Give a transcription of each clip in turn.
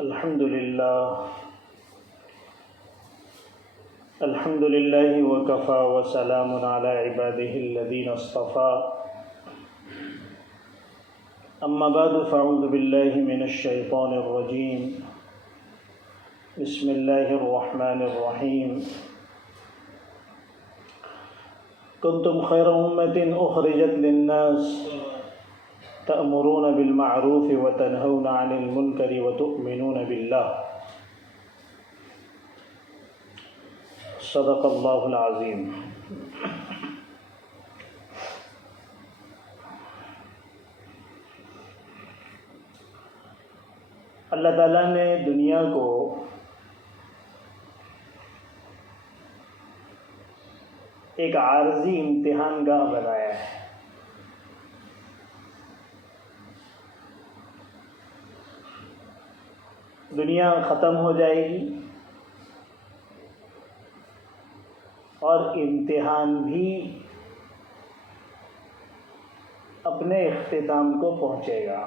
الحمد لله وكفى وسلام على عباده الذين اصطفى أما بعد فأعوذ بالله من الشيطان الرجيم بسم الله الرحمن الرحيم كنتم خير أمة أخرجت للناس تأمرون بالمعروف وتنهون عن المنكر وتؤمنون بالله صدق اللہ العظیم۔ اللہ تعالیٰ نے دنیا کو ایک عارضی امتحان گاہ بنایا ہے۔ دنیا ختم ہو جائے گی اور امتحان بھی اپنے اختتام کو پہنچے گا۔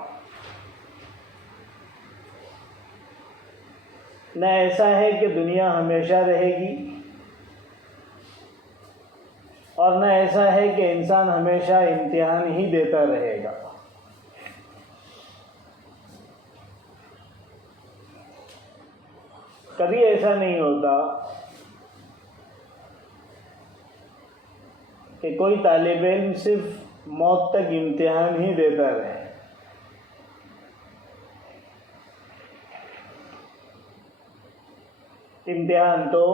نہ ایسا ہے کہ دنیا ہمیشہ رہے گی اور نہ ایسا ہے کہ انسان ہمیشہ امتحان ہی دیتا رہے گا۔ کبھی ایسا نہیں ہوتا کہ کوئی طالب علم صرف موت تک امتحان ہی دیتا رہے۔ امتحان تو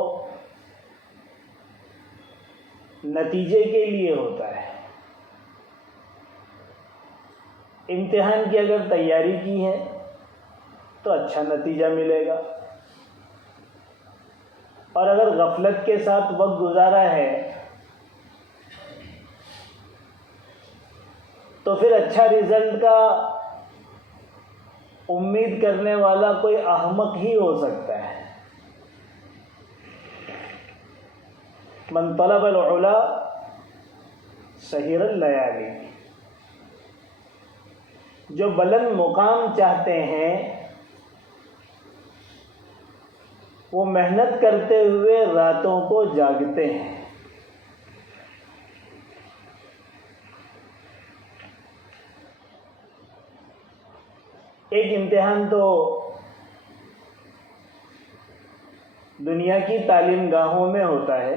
نتیجے کے لیے ہوتا ہے۔ امتحان کی اگر تیاری کی ہے تو اچھا نتیجہ ملے گا، اور اگر غفلت کے ساتھ وقت گزارا ہے تو پھر اچھا رزلٹ کا امید کرنے والا کوئی احمق ہی ہو سکتا ہے۔ من طلب العلا سہر اللیالی، جو بلند مقام چاہتے ہیں وہ محنت کرتے ہوئے راتوں کو جاگتے ہیں۔ ایک امتحان تو دنیا کی تعلیم گاہوں میں ہوتا ہے،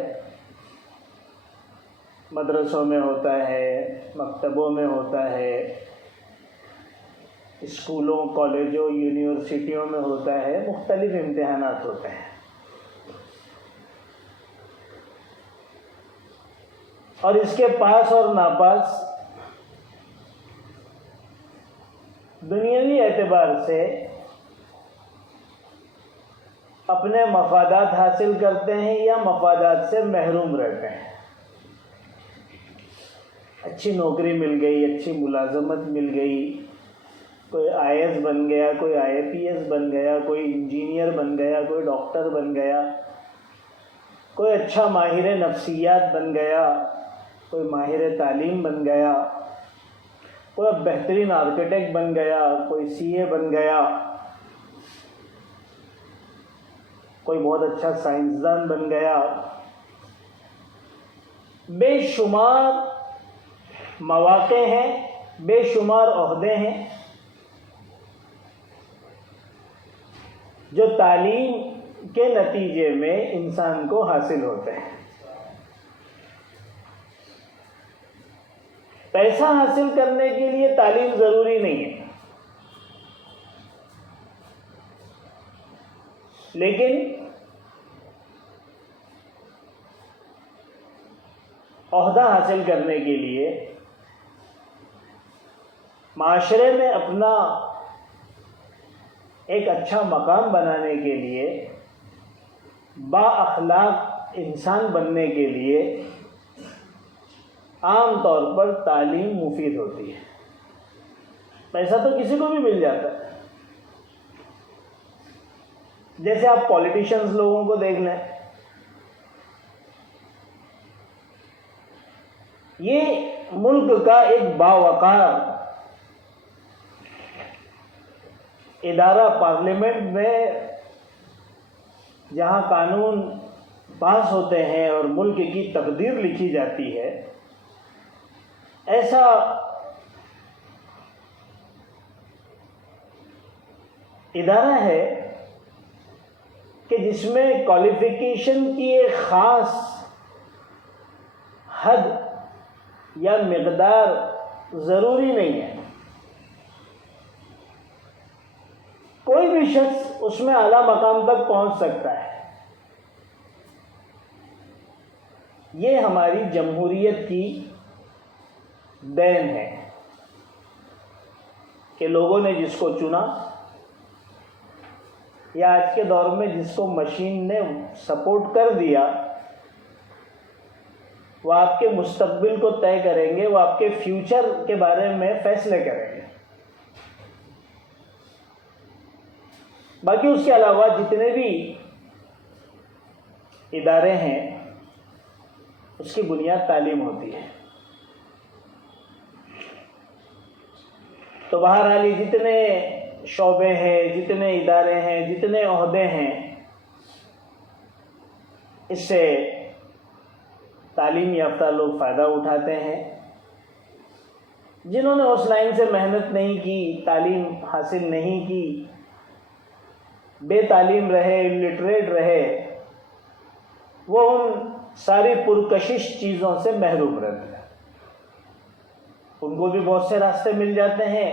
مدرسوں میں ہوتا ہے، مکتبوں میں ہوتا ہے، اسکولوں، کالجوں، یونیورسٹیوں میں ہوتا ہے، مختلف امتحانات ہوتے ہیں۔ اور اس کے پاس اور ناپاس دنیاوی اعتبار سے اپنے مفادات حاصل کرتے ہیں یا مفادات سے محروم رہتے ہیں۔ اچھی نوکری مل گئی، اچھی ملازمت مل گئی، کوئی آئی ایس بن گیا، کوئی آئی پی ایس بن گیا، کوئی انجینئر بن گیا، کوئی ڈاکٹر بن گیا، کوئی اچھا ماہر نفسیات بن گیا، کوئی ماہر تعلیم بن گیا، کوئی بہترین آرکیٹیکٹ بن گیا، کوئی سی اے بن گیا، کوئی بہت اچھا سائنسدان بن گیا۔ بے شمار مواقع ہیں، بے شمار عہدے ہیں جو تعلیم کے نتیجے میں انسان کو حاصل ہوتے ہیں۔ پیسہ حاصل کرنے کے لیے تعلیم ضروری نہیں ہے، لیکن عہدہ حاصل کرنے کے لیے، معاشرے میں اپنا ایک اچھا مقام بنانے کے لیے، با اخلاق انسان بننے کے لیے عام طور پر تعلیم مفید ہوتی ہے۔ پیسہ تو کسی کو بھی مل جاتا ہے، جیسے آپ پولیٹیشنز لوگوں کو دیکھ لیں، یہ ملک کا ایک باوقار ادارہ پارلیمنٹ میں جہاں قانون پاس ہوتے ہیں اور ملک کی تقدیر لکھی جاتی ہے، ایسا ادارہ ہے کہ جس میں کوالیفیکیشن کی ایک خاص حد یا مقدار ضروری نہیں ہے. کوئی بھی شخص اس میں اعلیٰ مقام تک پہنچ سکتا ہے. یہ ہماری جمہوریت کی دین ہے کہ لوگوں نے جس کو چنا، یا آج کے دور میں جس کو مشین نے سپورٹ کر دیا، وہ آپ کے مستقبل کو طے کریں گے، وہ آپ کے فیوچر کے بارے میں فیصلے کریں گے. باقی اس کے علاوہ جتنے بھی ادارے ہیں اس کی بنیاد تعلیم ہوتی ہے. تو بہرحال جتنے شعبے ہیں، جتنے ادارے ہیں، جتنے عہدے ہیں، اس سے تعلیم یافتہ لوگ فائدہ اٹھاتے ہیں. جنہوں نے اس لائن سے محنت نہیں کی، تعلیم حاصل نہیں کی، بے تعلیم رہے، لٹریٹ رہے، وہ ان ساری پرکشش چیزوں سے محروم رہتے ہیں. ان کو بھی بہت سے راستے مل جاتے ہیں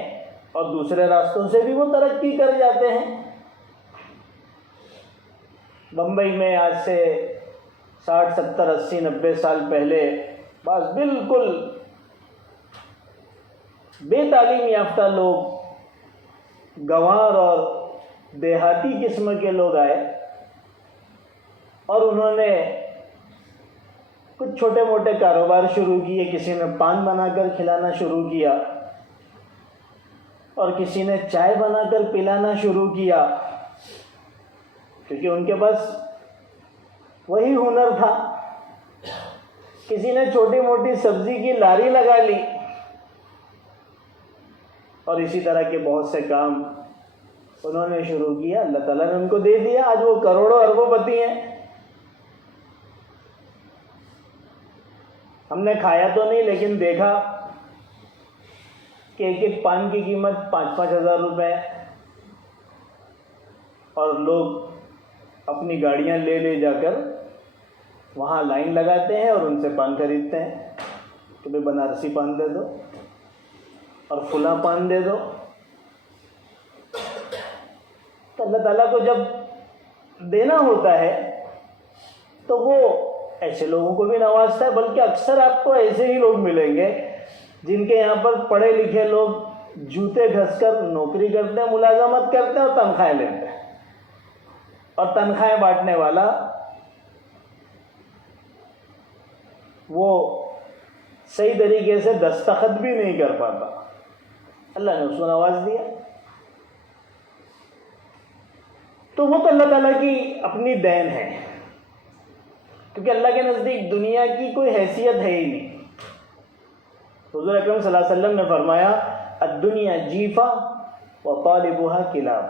اور دوسرے راستوں سے بھی وہ ترقی کر جاتے ہیں. بمبئی میں آج سے 60 70 80 90 سال پہلے بعض بالکل بے تعلیم یافتہ لوگ، گنوار اور دیہاتی قسم کے لوگ آئے اور انہوں نے کچھ چھوٹے موٹے کاروبار شروع کیے. کسی نے پان بنا کر کھلانا شروع کیا اور کسی نے چائے بنا کر پلانا شروع کیا، کیونکہ ان کے پاس وہی ہنر تھا. کسی نے چھوٹی موٹی سبزی کی لاری لگا لی، اور اسی طرح کے بہت سے کام انہوں نے شروع کیا. اللہ تعالیٰ نے ان کو دے دیا، آج وہ کروڑوں اربوں پتی ہیں. ہم نے کھایا تو نہیں، لیکن دیکھا کہ ایک ایک پان کی قیمت 5-5 ہزار روپے ہے، اور لوگ اپنی گاڑیاں لے لے جا کر وہاں لائن لگاتے ہیں اور ان سے پان خریدتے ہیں کہ بھائی بنارسی پان دے دو اور فلاں پان دے دو. تو اللہ تعالیٰ کو جب دینا ہوتا ہے تو وہ ایسے لوگوں کو بھی نوازتا ہے. بلکہ اکثر آپ کو ایسے ہی لوگ ملیں گے جن کے یہاں پر پڑھے لکھے لوگ جوتے گھس کر نوکری کرتے ہیں، ملازمت کرتے ہیں اور تنخواہیں لیتے ہیں، اور تنخواہیں بانٹنے والا وہ صحیح طریقے سے دستخط بھی نہیں کر پاتا. اللہ نے اس کو نواز دیا. تو وہ تو اللہ تعالیٰ کی اپنی دین ہے، کیونکہ اللہ کے نزدیک دنیا کی کوئی حیثیت ہے ہی نہیں. حضور اکرم صلی اللہ علیہ وسلم نے فرمایا الدنیا جیفا و طالبها کلاب.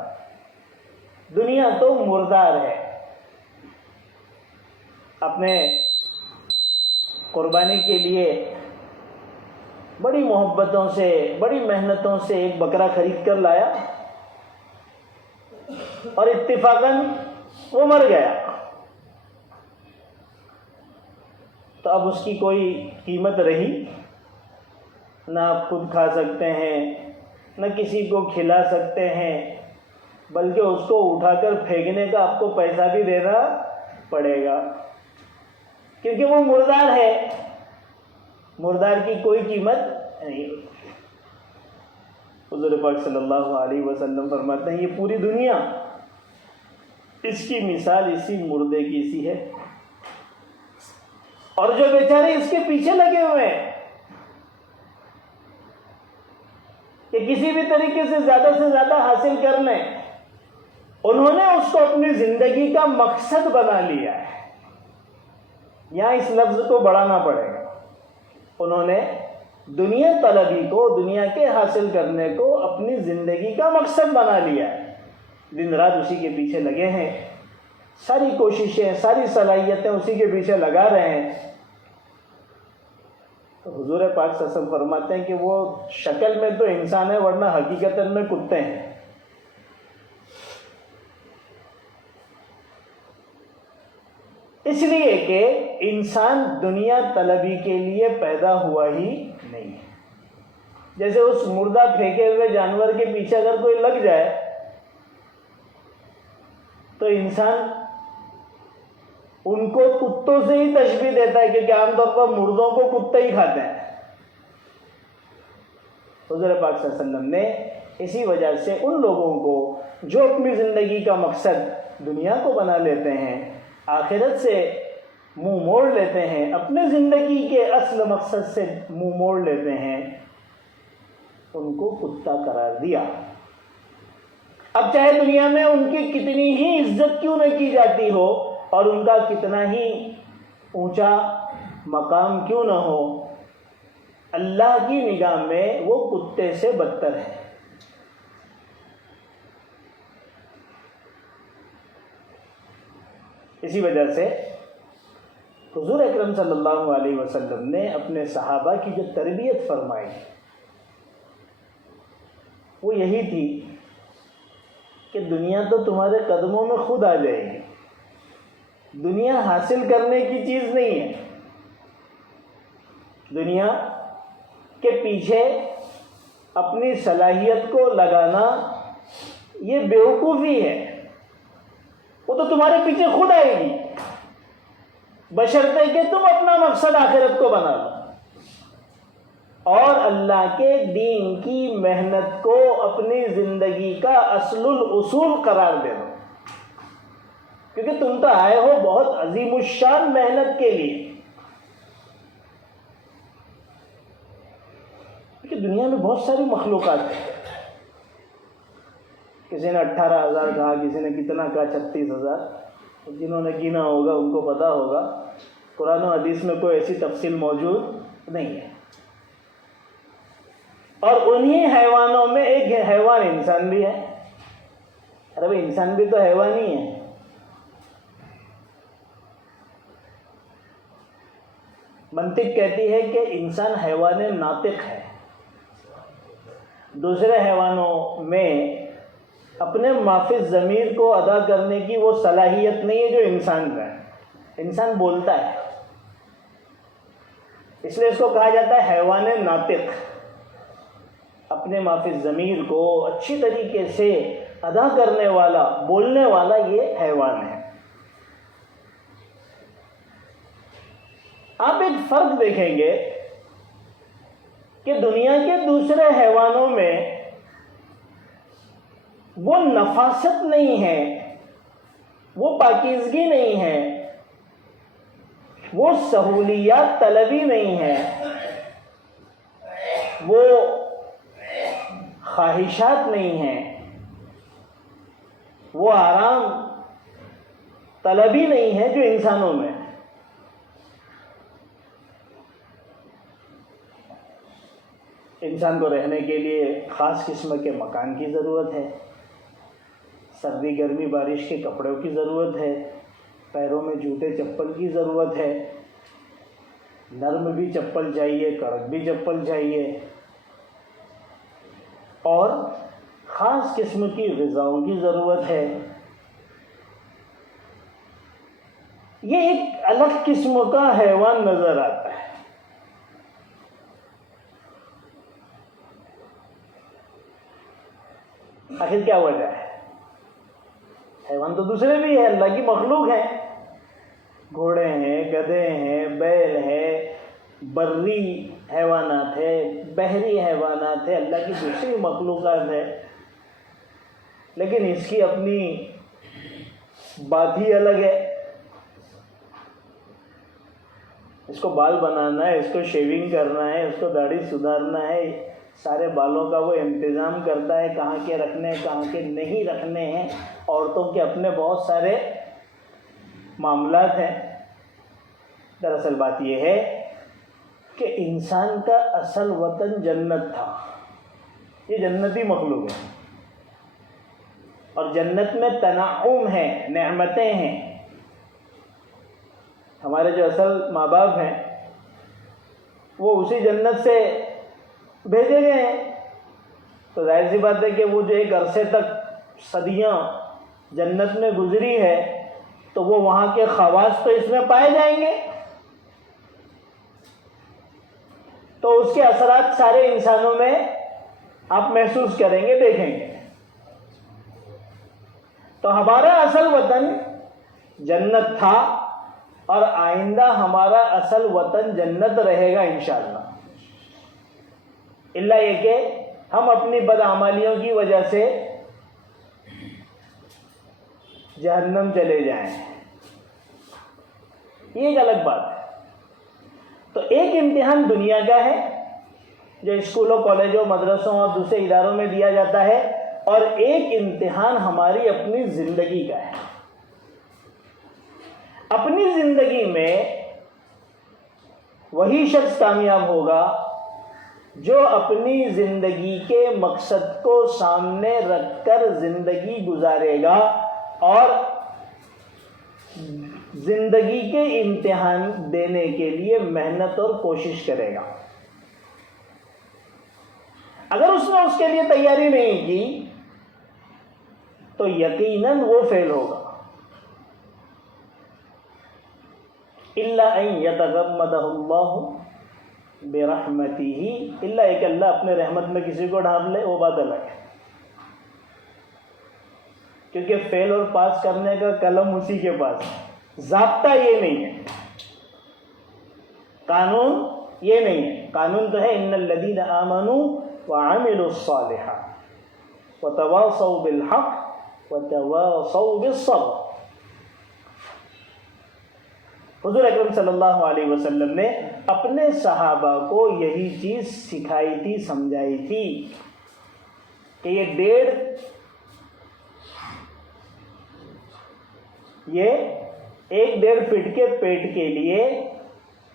دنیا تو مردار ہے. اپنے قربانی کے لیے بڑی محبتوں سے، بڑی محنتوں سے ایک بکرا خرید کر لایا اور اتفاقاً وہ مر گیا، تو اب اس کی کوئی قیمت رہی؟ نہ آپ خود کھا سکتے ہیں، نہ کسی کو کھلا سکتے ہیں، بلکہ اس کو اٹھا کر پھینکنے کا آپ کو پیسہ بھی دینا پڑے گا، کیونکہ وہ مردار ہے. مردار کی کوئی قیمت نہیں. حضور پاک صلی اللہ علیہ وسلم فرماتے ہیں یہ پوری دنیا اس کی مثال اسی مردے کی سی ہے، اور جو بیچارے اس کے پیچھے لگے ہوئے ہیں کہ کسی بھی طریقے سے زیادہ حاصل کر لیں، انہوں نے اس کو اپنی زندگی کا مقصد بنا لیا ہے. یہاں اس لفظ کو بڑھانا پڑے گا. انہوں نے دنیا طلبی کو، دنیا کے حاصل کرنے کو اپنی زندگی کا مقصد بنا لیا ہے. دن رات اسی کے پیچھے لگے ہیں، ساری کوششیں، ساری صلاحیتیں اسی کے پیچھے لگا رہے ہیں. تو حضور پاک صلی اللہ علیہ وسلم فرماتے ہیں کہ وہ شکل میں تو انسان ہے ورنہ حقیقتاً میں کتے ہیں. اس لیے کہ انسان دنیا طلبی کے لیے پیدا ہوا ہی نہیں ہے. جیسے اس مردہ پھینکے ہوئے جانور کے پیچھے اگر کوئی لگ جائے تو انسان ان کو کتوں سے ہی تشبیہ دیتا ہے، کیونکہ عام طور پر مردوں کو کتے ہی کھاتے ہیں. حضور پاک صلی اللہ علیہ وسلم نے اسی وجہ سے ان لوگوں کو جو اپنی زندگی کا مقصد دنیا کو بنا لیتے ہیں، آخرت سے منہ موڑ لیتے ہیں، اپنے زندگی کے اصل مقصد سے منہ موڑ لیتے ہیں، ان کو کتا قرار دیا. اب چاہے دنیا میں ان کی کتنی ہی عزت کیوں نہ کی جاتی ہو اور ان کا کتنا ہی اونچا مقام کیوں نہ ہو، اللہ کی نگاہ میں وہ کتے سے بدتر ہے. اسی وجہ سے حضور اکرم صلی اللہ علیہ وسلم نے اپنے صحابہ کی جو تربیت فرمائی وہ یہی تھی کہ دنیا تو تمہارے قدموں میں خود آ جائے گی. دنیا حاصل کرنے کی چیز نہیں ہے. دنیا کے پیچھے اپنی صلاحیت کو لگانا یہ بیوقوفی ہے. وہ تو تمہارے پیچھے خود آئے گی، بشرطے کہ تم اپنا مقصد آخرت کو بنا لو اور اللہ کے دین کی محنت کو اپنی زندگی کا اصل الاصول قرار دے دو. کیونکہ تم تو آئے ہو بہت عظیم الشان محنت کے لیے. کیونکہ دنیا میں بہت ساری مخلوقات ہیں. کسی نے 18,000 کہا، کسی نے کتنا کہا 36,000. جنہوں نے گنا ہوگا ان کو پتا ہوگا. قرآن و حدیث میں کوئی ایسی تفصیل موجود نہیں ہے. اور انہی حیوانوں میں ایک حیوان انسان بھی ہے. ارے بھائی انسان بھی تو حیوان ہی ہے. منطق کہتی ہے کہ انسان حیوان ناطق ہے. دوسرے حیوانوں میں اپنے مافی ضمیر کو ادا کرنے کی وہ صلاحیت نہیں ہے جو انسان کا ہے. انسان بولتا ہے، اس لیے اس کو کہا جاتا ہے حیوان ناطق. اپنے مافی ضمیر کو اچھی طریقے سے ادا کرنے والا، بولنے والا یہ حیوان ہے. آپ ایک فرق دیکھیں گے کہ دنیا کے دوسرے حیوانوں میں وہ نفاست نہیں ہے، وہ پاکیزگی نہیں ہے، وہ سہولیات طلبی نہیں ہے، وہ خواہشات نہیں ہیں، وہ آرام طلبی نہیں ہے جو انسانوں میں. انسان کو رہنے کے لیے خاص قسم کے مکان کی ضرورت ہے، سردی گرمی بارش کے کپڑوں کی ضرورت ہے، پیروں میں جوتے چپل کی ضرورت ہے، نرم بھی چپل چاہیے، کڑک بھی چپل چاہیے، اور خاص قسم کی غذاؤں کی ضرورت ہے. یہ ایک الگ قسم کا حیوان نظر آتا ہے. آخر کیا وجہ ہے؟ حیوان تو دوسرے بھی ہیں، اللہ کی مخلوق ہیں. گھوڑے ہیں، گدھے ہیں، بیل ہے، بری حیوانات ہے، بحری حیوانات ہے، اللہ کی دوسری مخلوقات ہے. لیکن اس کی اپنی بات ہی الگ ہے. اس کو بال بنانا ہے، اس کو شیونگ کرنا ہے، اس کو داڑھی سدھارنا ہے، سارے بالوں کا وہ انتظام کرتا ہے، کہاں کے رکھنے کہاں کے نہیں رکھنے ہیں. عورتوں کے اپنے بہت سارے معاملات ہیں. دراصل بات یہ ہے کہ انسان کا اصل وطن جنت تھا. یہ جنتی مخلوق ہے. اور جنت میں تنعم ہے، نعمتیں ہیں. ہمارے جو اصل ماں باپ ہیں وہ اسی جنت سے بھیجے گئے ہیں، تو ظاہر سی بات ہے کہ وہ جو ایک عرصے تک صدیاں جنت میں گزری ہے تو وہ وہاں کے خواص تو اس میں پائے جائیں گے، تو اس کے اثرات سارے انسانوں میں آپ محسوس کریں گے، دیکھیں گے. تو ہمارا اصل وطن جنت تھا اور آئندہ ہمارا اصل وطن جنت رہے گا انشاءاللہ، الا یہ کہ ہم اپنی بدعمالیوں کی وجہ سے جہنم چلے جائیں، یہ ایک الگ بات ہے. تو ایک امتحان دنیا کا ہے جو اسکولوں، کالجوں، مدرسوں اور دوسرے اداروں میں دیا جاتا ہے، اور ایک امتحان ہماری اپنی زندگی کا ہے. اپنی زندگی میں وہی شخص کامیاب ہوگا جو اپنی زندگی کے مقصد کو سامنے رکھ کر زندگی گزارے گا اور زندگی کے امتحان دینے کے لیے محنت اور کوشش کرے گا. اگر اس نے اس کے لیے تیاری نہیں کی تو یقیناً وہ فیل ہوگا. الا ان یتغمدہ اللہ برحمتہ، الا کہ اللہ اپنے رحمت میں کسی کو ڈھانپ لے، وہ بات الگ ہے، کیونکہ فیل اور پاس کرنے کا قلم اسی کے پاس ہے. ضابطہ یہ نہیں ہے، قانون یہ نہیں ہے. قانون تو ہے ان الذین آمنوا وعملوا الصالحات وتواصوا بالحق وتواصوا بالصبر. حضور اکرم صلی اللہ علیہ وسلم نے اپنے صحابہ کو یہی چیز سکھائی تھی، سمجھائی تھی کہ ایک 1.5 فٹ کے پیٹ کے لیے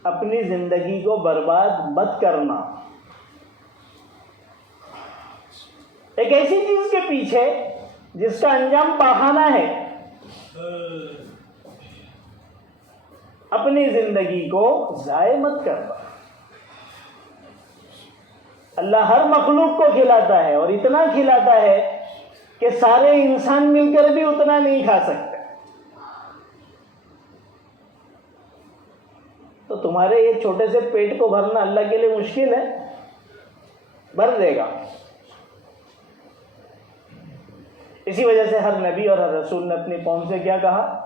اپنی زندگی کو برباد مت کرنا. ایک ایسی چیز کے پیچھے جس کا انجام پاخانہ ہے، اپنی زندگی کو ضائع مت کرنا. اللہ ہر مخلوق کو کھلاتا ہے اور اتنا کھلاتا ہے کہ سارے انسان مل کر بھی اتنا نہیں کھا سکتے. تو تمہارے ایک چھوٹے سے پیٹ کو بھرنا اللہ کے لیے مشکل ہے؟ بھر دے گا. اسی وجہ سے ہر نبی اور ہر رسول نے اپنی قوم سے کیا کہا؟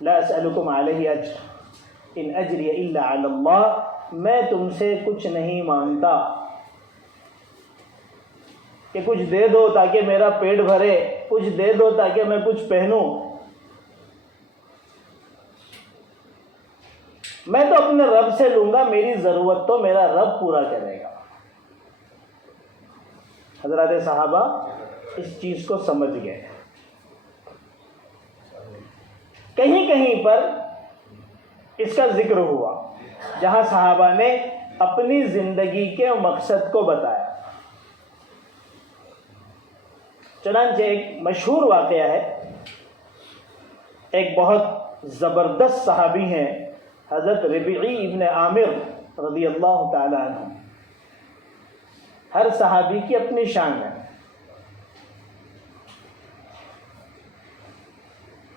لا اسألکم علیہ اجر ان اجری الا علی اللہ، میں تم سے کچھ نہیں مانگتا کہ کچھ دے دو تاکہ میرا پیٹ بھرے، کچھ دے دو تاکہ میں کچھ پہنوں. میں تو اپنے رب سے لوں گا، میری ضرورت تو میرا رب پورا کرے گا. حضرات صحابہ اس چیز کو سمجھ گئے. کہیں کہیں پر اس کا ذکر ہوا جہاں صحابہ نے اپنی زندگی کے مقصد کو بتایا. چنانچہ ایک مشہور واقعہ ہے، ایک بہت زبردست صحابی ہیں حضرت ربیعی ابن عامر رضی اللہ تعالی عنہ. ہر صحابی کی اپنی شان ہے.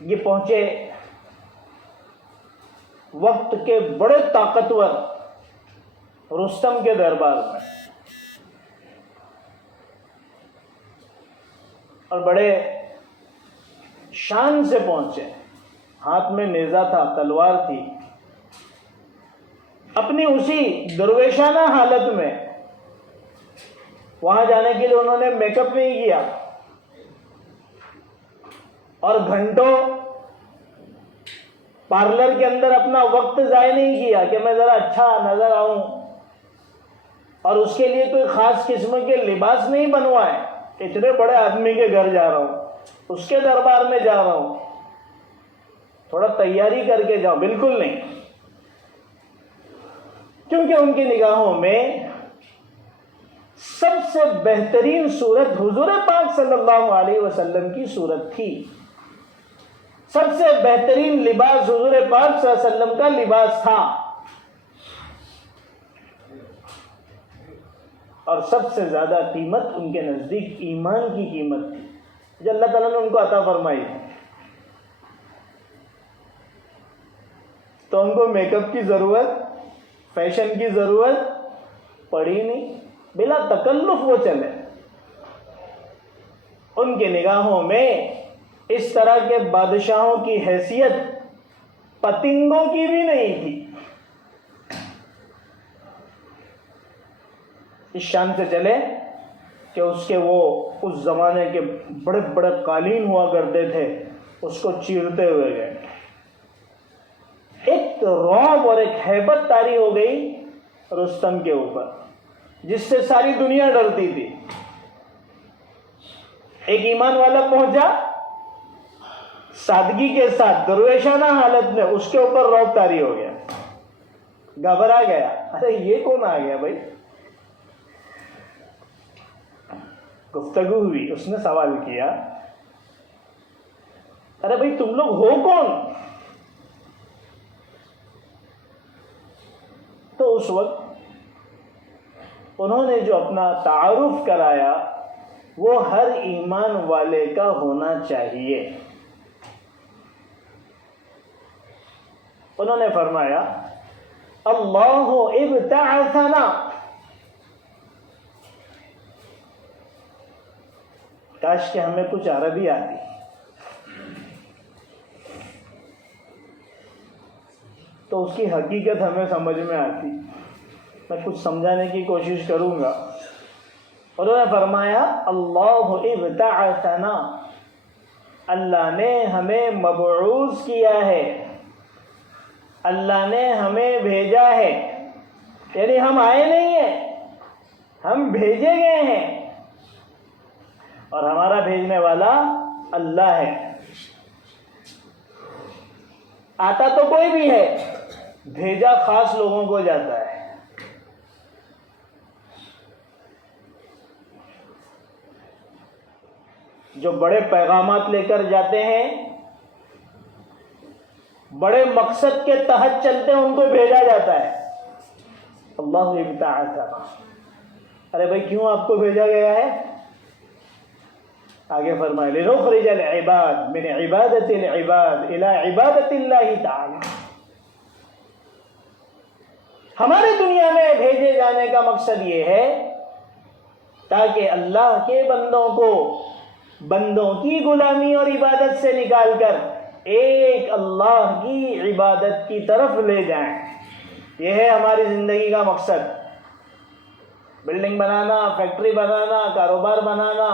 یہ پہنچے وقت کے بڑے طاقتور رستم کے دربار میں، اور بڑے شان سے پہنچے. ہاتھ میں نیزہ تھا، تلوار تھی. اپنی اسی درویشانہ حالت میں وہاں جانے کے لیے انہوں نے میک اپ نہیں کیا اور گھنٹوں پارلر کے اندر اپنا وقت ضائع نہیں کیا کہ میں ذرا اچھا نظر آؤں، اور اس کے لیے کوئی خاص قسم کے لباس نہیں بنوائے. اتنے بڑے آدمی کے گھر جا رہا ہوں، اس کے دربار میں جا رہا ہوں، تھوڑا تیاری کر کے جاؤ. بالکل نہیں، کیونکہ ان کی نگاہوں میں سب سے بہترین صورت حضور پاک صلی اللہ علیہ وسلم کی صورت تھی. سب سے بہترین لباس حضور پاک صلی اللہ علیہ وسلم کا لباس تھا. اور سب سے زیادہ قیمت ان کے نزدیک ایمان کی قیمت تھی جو اللہ تعالیٰ نے ان کو عطا فرمائی. تو ان کو میک اپ کی ضرورت، فیشن کی ضرورت پڑی نہیں. بلا تکلف وہ چلے. ان کی نگاہوں میں اس طرح کے بادشاہوں کی حیثیت پتنگوں کی بھی نہیں تھی. اس شان سے چلے کہ اس کے وہ اس زمانے کے بڑے بڑے قالین ہوا کرتے تھے، اس کو چیرتے ہوئے گئے. ایک رعب اور ایک ہیبت طاری ہو گئی رستم کے اوپر جس سے ساری دنیا ڈرتی تھی. ایک ایمان والا پہنچا سادگی کے ساتھ درویشانہ حالت میں، اس کے اوپر رعب طاری ہو گیا، گھبرا گیا. ارے یہ کون آ گیا بھائی؟ گفتگو ہوئی، اس نے سوال کیا، ارے بھائی تم لوگ ہو کون؟ تو اس وقت انہوں نے جو اپنا تعارف کرایا وہ ہر ایمان والے کا ہونا چاہیے. انہوں نے فرمایا اللہ ابتعثنا. کاش کہ ہمیں کچھ عربی آتی تو اس کی حقیقت ہمیں سمجھ میں آتی. میں کچھ سمجھانے کی کوشش کروں گا. انہوں نے فرمایا اللہ ابتعثنا، اللہ نے ہمیں مبعوث کیا ہے، اللہ نے ہمیں بھیجا ہے. یعنی ہم آئے نہیں ہیں، ہم بھیجے گئے ہیں، اور ہمارا بھیجنے والا اللہ ہے. آتا تو کوئی بھی ہے، بھیجا خاص لوگوں کو جاتا ہے. جو بڑے پیغامات لے کر جاتے ہیں، بڑے مقصد کے تحت چلتے ہیں، ان کو بھیجا جاتا ہے. اللہ ابتعثنا. ارے بھائی کیوں آپ کو بھیجا گیا ہے؟ آگے فرمائے لنخرج العباد من عبادت العباد الى عبادت اللہ تعالی. ہمارے دنیا میں بھیجے جانے کا مقصد یہ ہے تاکہ اللہ کے بندوں کو بندوں کی غلامی اور عبادت سے نکال کر ایک اللہ کی عبادت کی طرف لے جائیں. یہ ہے ہماری زندگی کا مقصد. بلڈنگ بنانا، فیکٹری بنانا، کاروبار بنانا،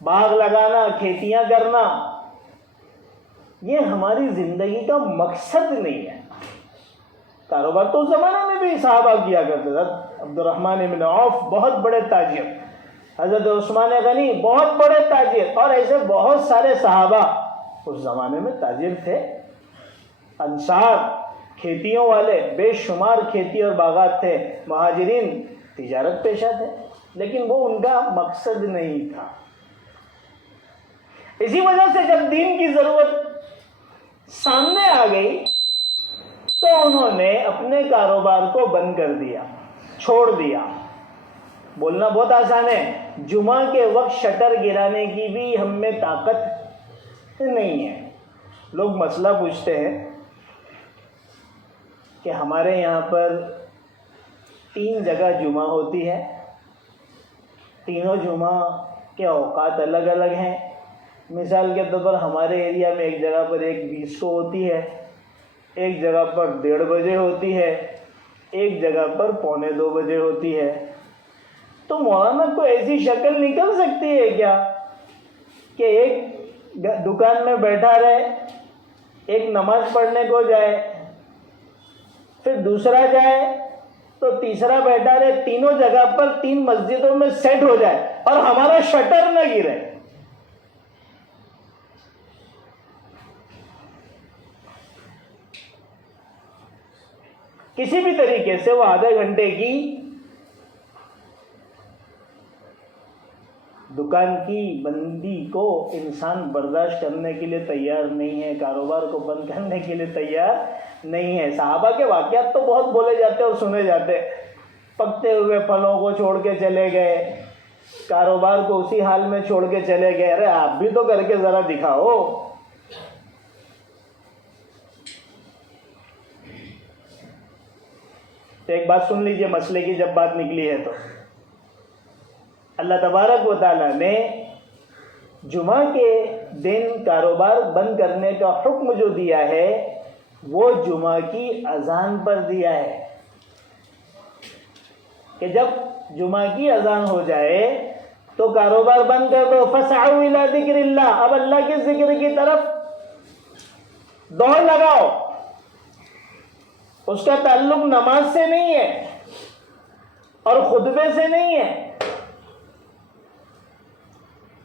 باغ لگانا، کھیتیاں کرنا، یہ ہماری زندگی کا مقصد نہیں ہے. کاروبار تو اس زمانے میں بھی صحابہ کیا کرتے تھے. عبد الرحمن بن عوف بہت بڑے تاجر، حضرت عثمان غنی بہت بڑے تاجر، اور ایسے بہت سارے صحابہ اس زمانے میں تاجر تھے. انصار کھیتیوں والے، بے شمار کھیتی اور باغات تھے. مہاجرین تجارت پیشہ تھے، لیکن وہ ان کا مقصد نہیں تھا. اسی وجہ سے جب دین کی ضرورت سامنے آ گئی تو انہوں نے اپنے کاروبار کو بند کر دیا، چھوڑ دیا. بولنا بہت آسان ہے، جمعہ کے وقت شٹر گرانے کی بھی ہم میں طاقت نہیں ہے. لوگ مسئلہ پوچھتے ہیں کہ ہمارے یہاں پر 3 جگہ جمعہ ہوتی ہے، تینوں جمعہ کے اوقات الگ الگ ہیں. مثال کے طور پر ہمارے ایریا میں ایک جگہ پر 1:20 کو ہوتی ہے، ایک جگہ پر 1:30 بجے ہوتی ہے، ایک جگہ پر 1:45 بجے ہوتی ہے. تو مولانا کو ایسی شکل نکل سکتی ہے کیا کہ ایک دکان میں بیٹھا رہے، ایک نماز پڑھنے کو جائے، پھر دوسرا جائے تو تیسرا بیٹھا رہے، تینوں جگہ پر 3 مسجدوں میں سیٹ ہو جائے اور ہمارا شٹر نہ گرے؟ کسی بھی طریقے سے وہ آدھے گھنٹے کی دکان کی بندی کو انسان برداشت کرنے کے لیے تیار نہیں ہے، کاروبار کو بند کرنے کے لیے تیار نہیں ہے۔ صحابہ کے واقعات تو بہت بولے جاتے اور سنے جاتے، پکتے ہوئے پھلوں کو چھوڑ کے چلے گئے، کاروبار کو اسی حال میں چھوڑ کے چلے گئے۔ ارے آپ بھی تو کر کے ذرا دکھاؤ۔ تو ایک بات سن لیجئے، مسئلے کی جب بات نکلی ہے تو اللہ تبارک و تعالیٰ نے جمعہ کے دن کاروبار بند کرنے کا حکم جو دیا ہے وہ جمعہ کی اذان پر دیا ہے کہ جب جمعہ کی اذان ہو جائے تو کاروبار بند کر دو۔ فَاسْعَوْا إِلَىٰ ذِكْرِ اللَّهِ، اب اللہ کے ذکر کی طرف دوڑ لگاؤ۔ اس کا تعلق نماز سے نہیں ہے اور خطبے سے نہیں ہے۔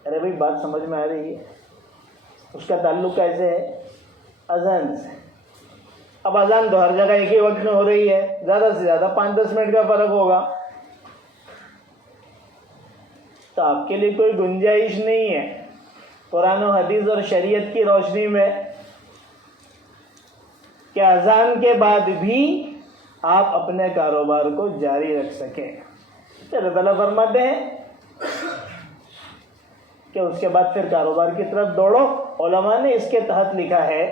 ارے بھائی بات سمجھ میں آ رہی ہے؟ اس کا تعلق کیسے ہے؟ اذان سے۔ اب اذان تو ہر جگہ ایک ہی وقت میں ہو رہی ہے، زیادہ سے زیادہ 5-10 منٹ کا فرق ہوگا، تو آپ کے لیے کوئی گنجائش نہیں ہے قرآن و حدیث اور شریعت کی روشنی میں کہ اذان کے بعد بھی آپ اپنے کاروبار کو جاری رکھ سکیں۔ اللہ تعالیٰ فرماتے ہیں کہ اس کے بعد پھر کاروبار کی طرف دوڑو۔ علماء نے اس کے تحت لکھا ہے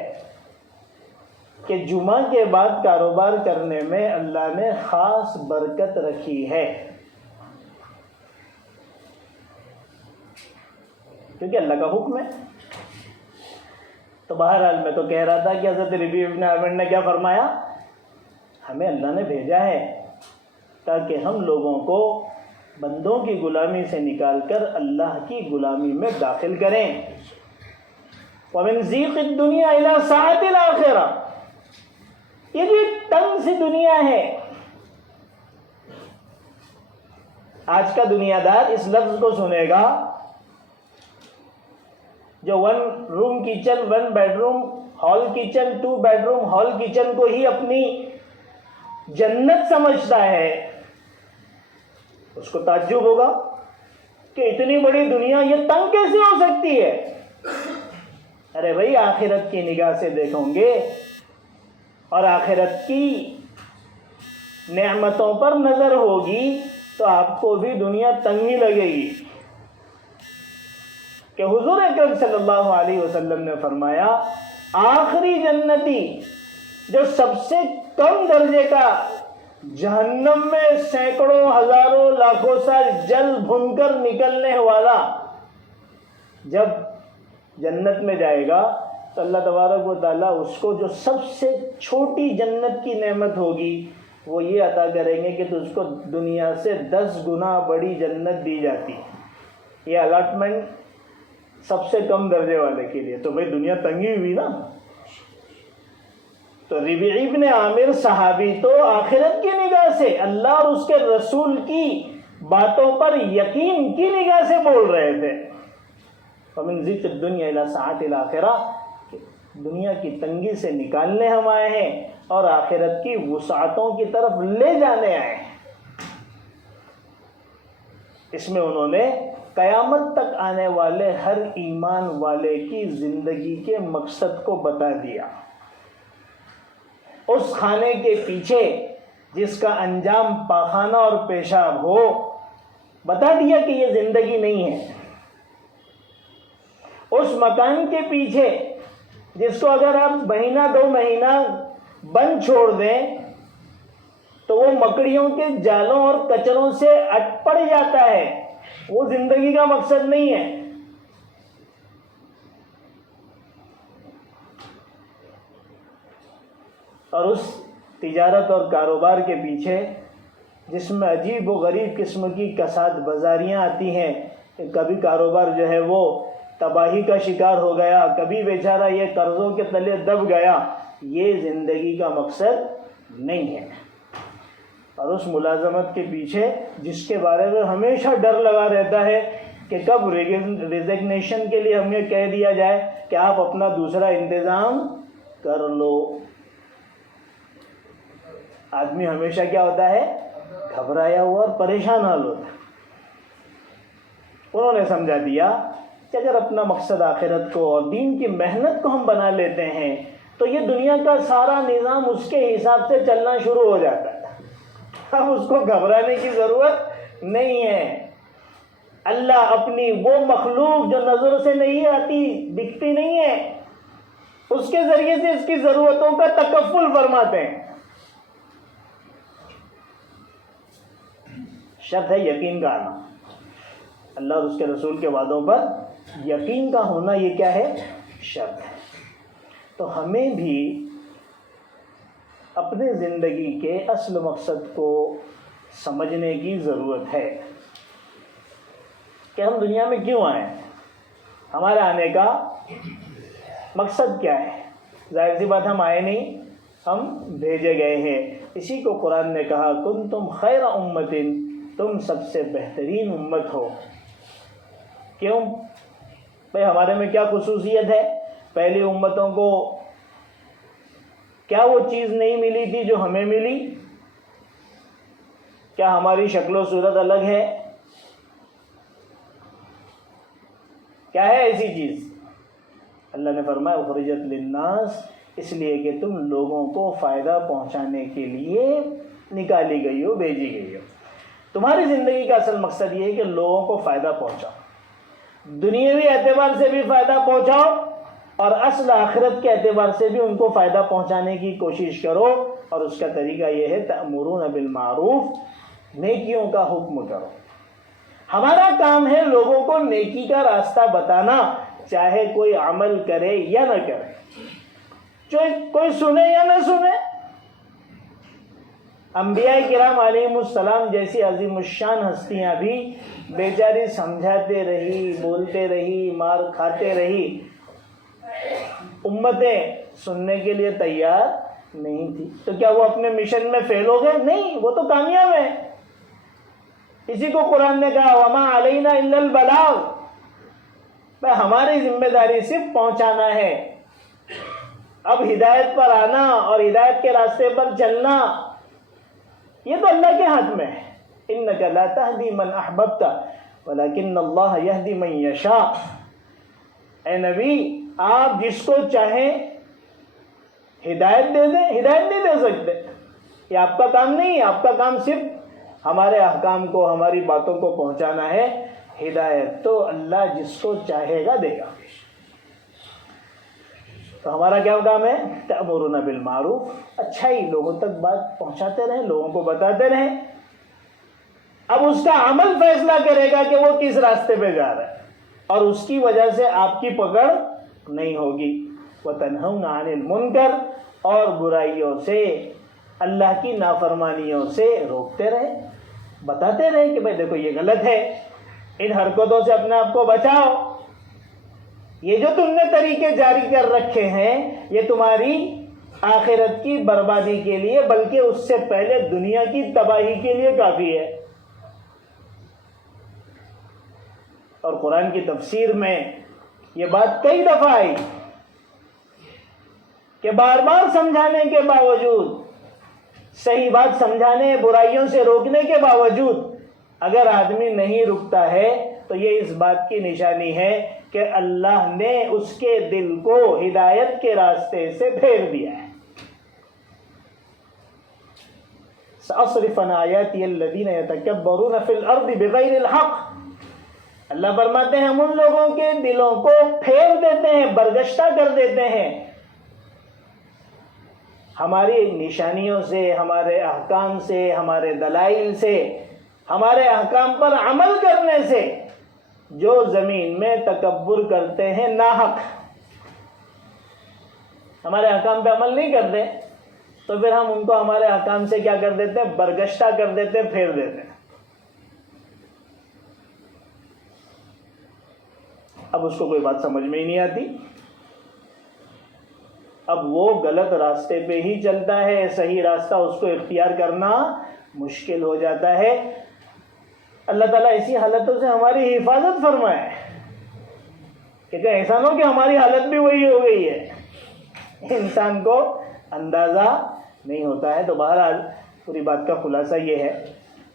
کہ جمعہ کے بعد کاروبار کرنے میں اللہ نے خاص برکت رکھی ہے، کیونکہ اللہ کا حکم ہے۔ تو بہرحال میں تو کہہ رہا تھا کہ حضرت ربیع ابن عامر نے کیا فرمایا، ہمیں اللہ نے بھیجا ہے تاکہ ہم لوگوں کو بندوں کی غلامی سے نکال کر اللہ کی غلامی میں داخل کریں۔ وَمِن ضِيقِ الدُّنْيَا إِلَىٰ سَعَةِ الْآخِرَةِ، یہ جو تنگ سی دنیا ہے، آج کا دنیا دار اس لفظ کو سنے گا جو 1 روم kitchen 1 bed room hall kitchen 2 bed room hall kitchen کو ہی اپنی جنت سمجھتا ہے، اس کو تعجب ہوگا کہ اتنی بڑی دنیا یہ تنگ کیسے ہو سکتی ہے۔ ارے بھائی آخرت کی نگاہ سے دیکھیں گے اور آخرت کی نعمتوں پر نظر ہوگی تو آپ کو بھی دنیا تنگ ہی لگے گی۔ کہ حضور اکرم صلی اللہ علیہ وسلم نے فرمایا آخری جنتی جو سب سے کم درجے کا جہنم میں سینکڑوں ہزاروں لاکھوں سال جل بھن کر نکلنے والا جب جنت میں جائے گا تو اللہ تبارک و تعالیٰ اس کو جو سب سے چھوٹی جنت کی نعمت ہوگی وہ یہ عطا کریں گے کہ تجھ کو دنیا سے 10 گنا بڑی جنت دی جاتی ہے۔ یہ الاٹمنٹ سب سے کم درجے والے کے لیے، تو بھائی دنیا تنگی ہوئی نا۔ تو ربیع ابن عامر صحابی تو آخرت کی نگاہ سے اللہ اور اس کے رسول کی باتوں پر یقین کی نگاہ سے بول رہے تھے۔ وَمِن ضِيقِ الدُّنْيَا إِلَىٰ سَعَةِ الْآخِرَةِ، دنیا کی تنگی سے نکالنے ہم آئے ہیں اور آخرت کی وسعتوں کی طرف لے جانے آئے ہیں۔ اس میں انہوں نے قیامت تک آنے والے ہر ایمان والے کی زندگی کے مقصد کو بتا دیا۔ اس کھانے کے پیچھے جس کا انجام پاخانہ اور پیشاب ہو، بتا دیا کہ یہ زندگی نہیں ہے۔ اس مکان کے پیچھے جس کو اگر آپ مہینہ 2 مہینہ بند چھوڑ دیں تو وہ مکڑیوں کے جالوں اور کچروں سے اٹ پڑ جاتا ہے، وہ زندگی کا مقصد نہیں ہے۔ اور اس تجارت اور کاروبار کے پیچھے جس میں عجیب و غریب قسم کی کساد بازاریاں آتی ہیں، کہ کبھی کاروبار جو ہے وہ تباہی کا شکار ہو گیا، کبھی بیچارہ یہ قرضوں کے تلے دب گیا، یہ زندگی کا مقصد نہیں ہے۔ اور اس ملازمت کے پیچھے جس کے بارے میں ہمیشہ ڈر لگا رہتا ہے کہ کب ریزگنیشن کے لیے ہمیں کہہ دیا جائے کہ آپ اپنا دوسرا انتظام کر لو۔ آدمی ہمیشہ کیا ہوتا ہے؟ گھبرایا ہوا اور پریشان حال ہوتا ہے۔ انہوں نے سمجھا دیا کہ اگر اپنا مقصد آخرت کو اور دین کی محنت کو ہم بنا لیتے ہیں تو یہ دنیا کا سارا نظام اس کے حساب سے چلنا شروع ہو جاتا ہے. اب اس کو گھبرانے کی ضرورت نہیں ہے. اللہ اپنی وہ مخلوق جو نظر سے نہیں آتی، دکھتی نہیں ہے، اس کے ذریعے سے اس کی ضرورتوں کا تکفل فرماتے ہیں. شرط ہے یقین کا آنا. اللہ اور اس کے رسول کے وعدوں پر یقین کا ہونا، یہ کیا ہے؟ شرط ہے. تو ہمیں بھی اپنے زندگی کے اصل مقصد کو سمجھنے کی ضرورت ہے کہ ہم دنیا میں کیوں آئے ہیں، ہمارے آنے کا مقصد کیا ہے. ظاہر سی بات ہم آئے نہیں، ہم بھیجے گئے ہیں. اسی کو قرآن نے کہا کنتم خیر امت، تم سب سے بہترین امت ہو. کیوں بھائی؟ ہمارے میں کیا خصوصیت ہے؟ پہلی امتوں کو کیا وہ چیز نہیں ملی تھی جو ہمیں ملی؟ کیا ہماری شکل و صورت الگ ہے؟ کیا ہے ایسی چیز؟ اللہ نے فرمایا اخرجت للناس، اس لیے کہ تم لوگوں کو فائدہ پہنچانے کے لیے نکالی گئی ہو، بھیجی گئی ہو. تمہاری زندگی کا اصل مقصد یہ ہے کہ لوگوں کو فائدہ پہنچاؤ، دنیاوی اعتبار سے بھی فائدہ پہنچاؤ اور اصل آخرت کے اعتبار سے بھی ان کو فائدہ پہنچانے کی کوشش کرو. اور اس کا طریقہ یہ ہے تأمرون بالمعروف، نیکیوں کا حکم کرو. ہمارا کام ہے لوگوں کو نیکی کا راستہ بتانا، چاہے کوئی عمل کرے یا نہ کرے، چاہے کوئی سنے یا نہ سنے. انبیاء کرام علیہم السلام جیسی عظیم الشان ہستیاں بھی بیچاری سمجھاتے رہی، بولتے رہی، مار کھاتے رہی، امتیں سننے کے لیے تیار نہیں تھی. تو کیا وہ اپنے مشن میں فیل ہو گئے؟ نہیں، وہ تو کامیاب ہیں. اسی کو قرآن نے کہا وما علینا الا البلاغ، ہماری ذمہ داری صرف پہنچانا ہے. اب ہدایت پر آنا اور ہدایت کے راستے پر چلنا یہ تو اللہ کے ہاتھ میں ہے. انک لا تہدی من احببت ولکن اللہ یہدی من یشاء. اے نبی، آپ جس کو چاہیں ہدایت دے دیں، ہدایت نہیں دے سکتے. یہ آپ کا کام نہیں ہے. آپ کا کام صرف ہمارے احکام کو، ہماری باتوں کو پہنچانا ہے. ہدایت تو اللہ جس کو چاہے گا دے گا. تو ہمارا کیا کام ہے؟ تأمرون بالمعروف، اچھائی لوگوں تک بات پہنچاتے رہیں، لوگوں کو بتاتے رہیں. اب اس کا عمل فیصلہ کرے گا کہ وہ کس راستے پہ جا رہا ہے، اور اس کی وجہ سے آپ کی پکڑ نہیں ہوگی. وَتَنْهَوْنَ عَنِ الْمُنْكَرِ، اور برائیوں سے، اللہ کی نافرمانیوں سے روکتے رہیں، بتاتے رہیں کہ بھائی دیکھو یہ غلط ہے، ان حرکتوں سے اپنے آپ کو بچاؤ. یہ جو تم نے طریقے جاری کر رکھے ہیں یہ تمہاری آخرت کی بربادی کے لیے بلکہ اس سے پہلے دنیا کی تباہی کے لیے کافی ہے. اور قرآن کی تفسیر میں یہ بات کئی دفعہ آئی کہ بار بار سمجھانے کے باوجود، صحیح بات سمجھانے، برائیوں سے روکنے کے باوجود اگر آدمی نہیں رکتا ہے تو یہ اس بات کی نشانی ہے کہ اللہ نے اس کے دل کو ہدایت کے راستے سے پھیر دیا ہے. سأصرف عن آیاتی الذین یتکبرون فی الارض بغیر الحق. اللہ فرماتے ہیں ہم ان لوگوں کے دلوں کو پھیر دیتے ہیں، برگشتہ کر دیتے ہیں ہماری نشانیوں سے، ہمارے احکام سے، ہمارے دلائل سے، ہمارے احکام پر عمل کرنے سے. جو زمین میں تکبر کرتے ہیں ناحق، ہمارے احکام پہ عمل نہیں کرتے، تو پھر ہم ان کو ہمارے احکام سے کیا کر دیتے ہیں؟ برگشتہ کر دیتے ہیں، پھیر دیتے ہیں. اب اس کو کوئی بات سمجھ میں ہی نہیں آتی. اب وہ غلط راستے پہ ہی چلتا ہے، صحیح راستہ اس کو اختیار کرنا مشکل ہو جاتا ہے. اللہ تعالیٰ اسی حالتوں سے ہماری حفاظت فرمائے کہ ایسا نہ ہو کہ ہماری حالت بھی وہی ہو گئی ہے. انسان کو اندازہ نہیں ہوتا ہے. تو بہرحال پوری بات کا خلاصہ یہ ہے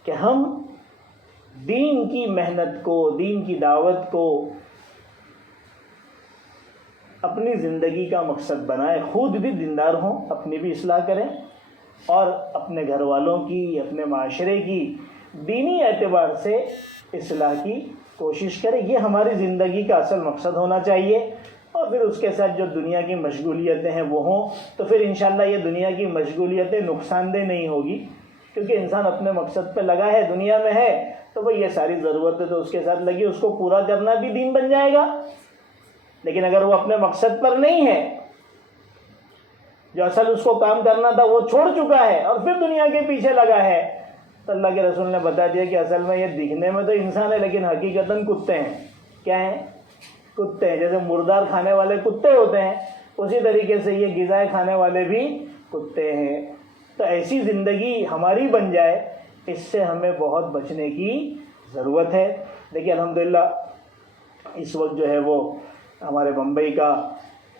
کہ ہم دین کی محنت کو، دین کی دعوت کو اپنی زندگی کا مقصد بنائیں، خود بھی دیندار ہوں، اپنی بھی اصلاح کریں اور اپنے گھر والوں کی، اپنے معاشرے کی دینی اعتبار سے اصلاح کی کوشش کریں۔ یہ ہماری زندگی کا اصل مقصد ہونا چاہیے، اور پھر اس کے ساتھ جو دنیا کی مشغولیتیں ہیں وہ ہوں، تو پھر انشاءاللہ یہ دنیا کی مشغولیتیں نقصان دہ نہیں ہوگی، کیونکہ انسان اپنے مقصد پہ لگا ہے، دنیا میں ہے، تو وہ یہ ساری ضرورتیں تو اس کے ساتھ لگی، اس کو پورا کرنا بھی دین بن جائے گا۔ لیکن اگر وہ اپنے مقصد پر نہیں ہے، جو اصل اس کو کام کرنا تھا وہ چھوڑ چکا ہے اور پھر دنیا کے پیچھے لگا ہے، تو اللہ کے رسول نے بتا دیا کہ اصل میں یہ دکھنے میں تو انسان ہے لیکن حقیقتاً کتے ہیں۔ کیا ہیں؟ کتے ہیں۔ جیسے مردار کھانے والے کتے ہوتے ہیں، اسی طریقے سے یہ غذائیں کھانے والے بھی کتے ہیں۔ تو ایسی زندگی ہماری بن جائے، اس سے ہمیں بہت بچنے کی ضرورت ہے۔ دیکھیے الحمدللہ اس وقت جو ہے وہ ہمارے بمبئی کا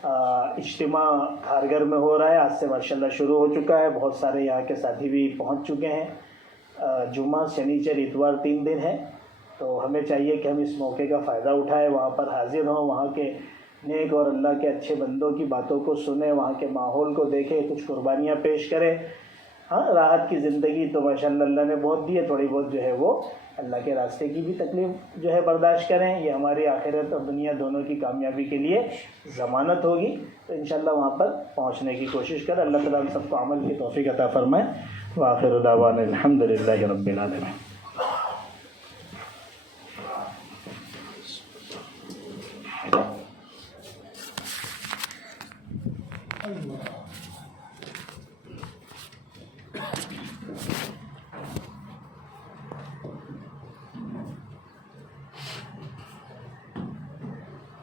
اجتماع کھارگھر میں ہو رہا ہے، آج سے ماشاءاللہ شروع ہو چکا ہے، بہت سارے یہاں کے ساتھی بھی پہنچ چکے ہیں۔ جمعہ، شنیچر، اتوار 3 دن ہے، تو ہمیں چاہیے کہ ہم اس موقع کا فائدہ اٹھائیں، وہاں پر حاضر ہوں، وہاں کے نیک اور اللہ کے اچھے بندوں کی باتوں کو سنیں، وہاں کے ماحول کو دیکھیں، کچھ قربانیاں پیش کریں۔ ہاں، راحت کی زندگی تو ماشاءاللہ اللہ نے بہت دی ہے، تھوڑی بہت جو ہے وہ اللہ کے راستے کی بھی تکلیف جو ہے برداشت کریں، یہ ہماری آخرت اور دنیا دونوں کی کامیابی کے لیے ضمانت ہوگی۔ تو انشاءاللہ وہاں پر پہنچنے کی کوشش کریں۔ اللہ تعالیٰ ہم سب کو عمل کی توفیق عطا فرمائے۔ وآخر دعوانا الحمدللہ رب العالمین۔